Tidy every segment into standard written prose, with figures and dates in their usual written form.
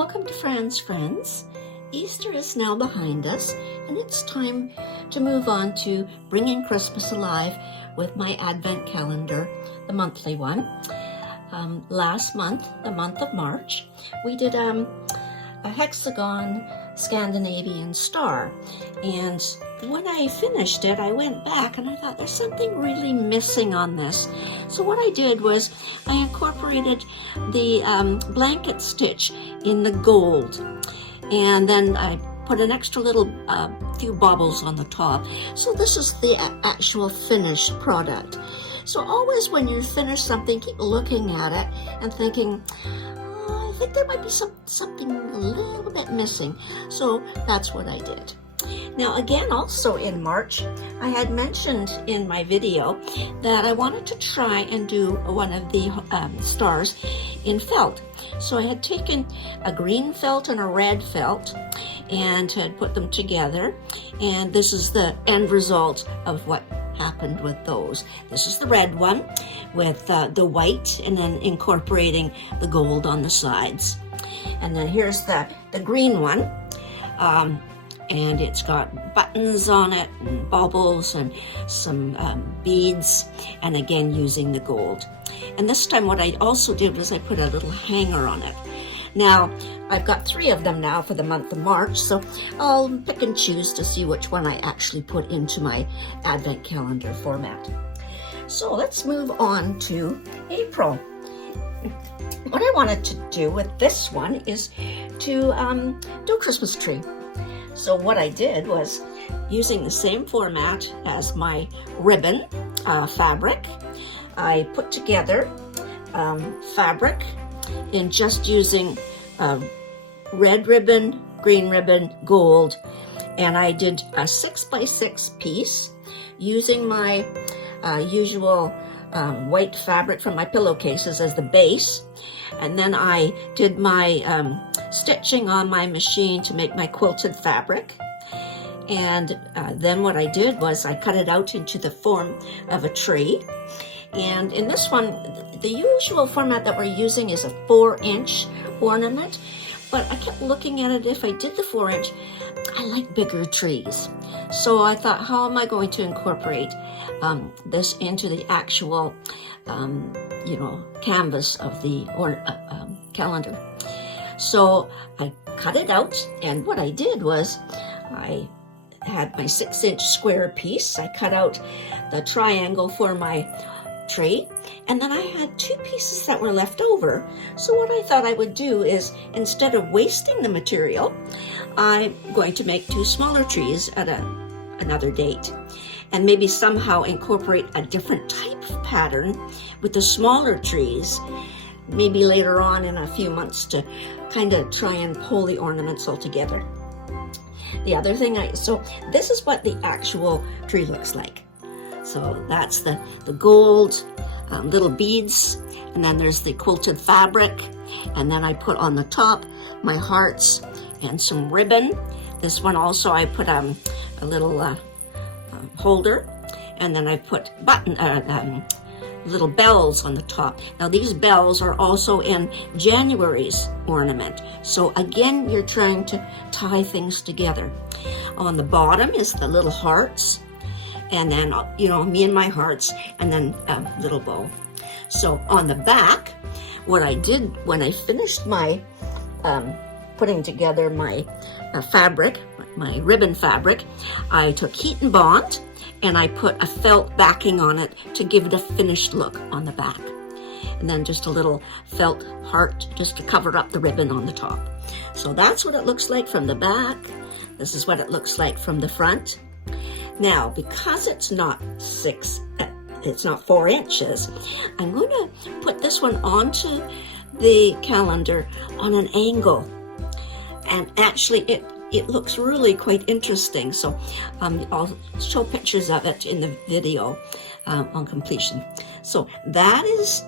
Welcome to Fran's Friends. Easter is now behind us, and it's time to move on to bringing Christmas alive with my Advent calendar, the monthly one. Last month, the month of March, we did a hexagon Scandinavian star, and when I finished it, I went back and I thought there's something really missing on this. So what I did was I incorporated the blanket stitch in the gold, and then I put an extra little few baubles on the top. So this is the actual finished product. So always when you finish something, keep looking at it and thinking, I think there might be something a little bit missing. So that's what I did. Now again, also in March, I had mentioned in my video that I wanted to try and do one of the stars in felt. So I had taken a green felt and a red felt and had put them together, and this is the end result of what happened with those. This is the red one with the white and then incorporating the gold on the sides. And then here's the green one. And it's got buttons on it and baubles and some beads, and again using the gold. And this time what I also did was I put a little hanger on it. Now I've got 3 of them now for the month of March, so I'll pick and choose to see which one I actually put into my Advent calendar format. So let's move on to April. What I wanted to do with this one is to do a Christmas tree. So what I did was, using the same format as my ribbon fabric, I put together fabric in just using red ribbon, green ribbon, gold, and I did a 6x6 piece using my usual white fabric from my pillowcases as the base. And then I did my stitching on my machine to make my quilted fabric. And then what I did was I cut it out into the form of a tree. And in this one, the usual format that we're using is a 4-inch ornament. But I kept looking at it, if I did the 4-inch, I like bigger trees. So I thought, how am I going to incorporate this into the actual canvas of the calendar? So I cut it out, and what I did was I had my 6-inch square piece. I cut out the triangle for my tree, and then I had 2 pieces that were left over. So what I thought I would do is, instead of wasting the material, I'm going to make 2 smaller trees at another date, and maybe somehow incorporate a different type of pattern with the smaller trees, maybe later on in a few months, to kind of try and pull the ornaments all together. The other thing, so this is what the actual tree looks like. So that's the gold, little beads, and then there's the quilted fabric, and then I put on the top my hearts and some ribbon. This one also I put a little holder, and then I put little bells on the top. Now these bells are also in January's ornament. So again, you're trying to tie things together. On the bottom is the little hearts, and then, me and my hearts, and then a little bow. So on the back, what I did when I finished my putting together my fabric, my ribbon fabric, I took heat and bond, and I put a felt backing on it to give it a finished look on the back. And then just a little felt heart just to cover up the ribbon on the top. So that's what it looks like from the back. This is what it looks like from the front. Now, because it's not 4 inches, I'm going to put this one onto the calendar on an angle. And actually it looks really quite interesting. So I'll show pictures of it in the video on completion. So that is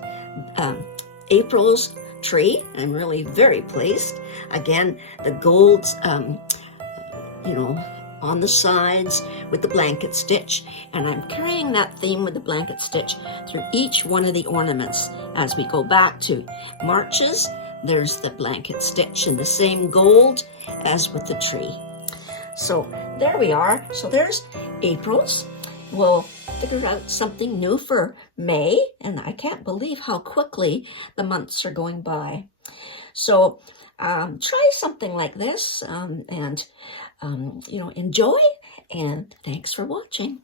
April's tree. I'm really very pleased. Again, the golds, on the sides with the blanket stitch, and I'm carrying that theme with the blanket stitch through each one of the ornaments as we go back to March's, there's the blanket stitch in the same gold as with the tree. So there we are. So there's April's. We'll figure out something new for May, and I can't believe how quickly the months are going by. So try something like this and enjoy, and thanks for watching.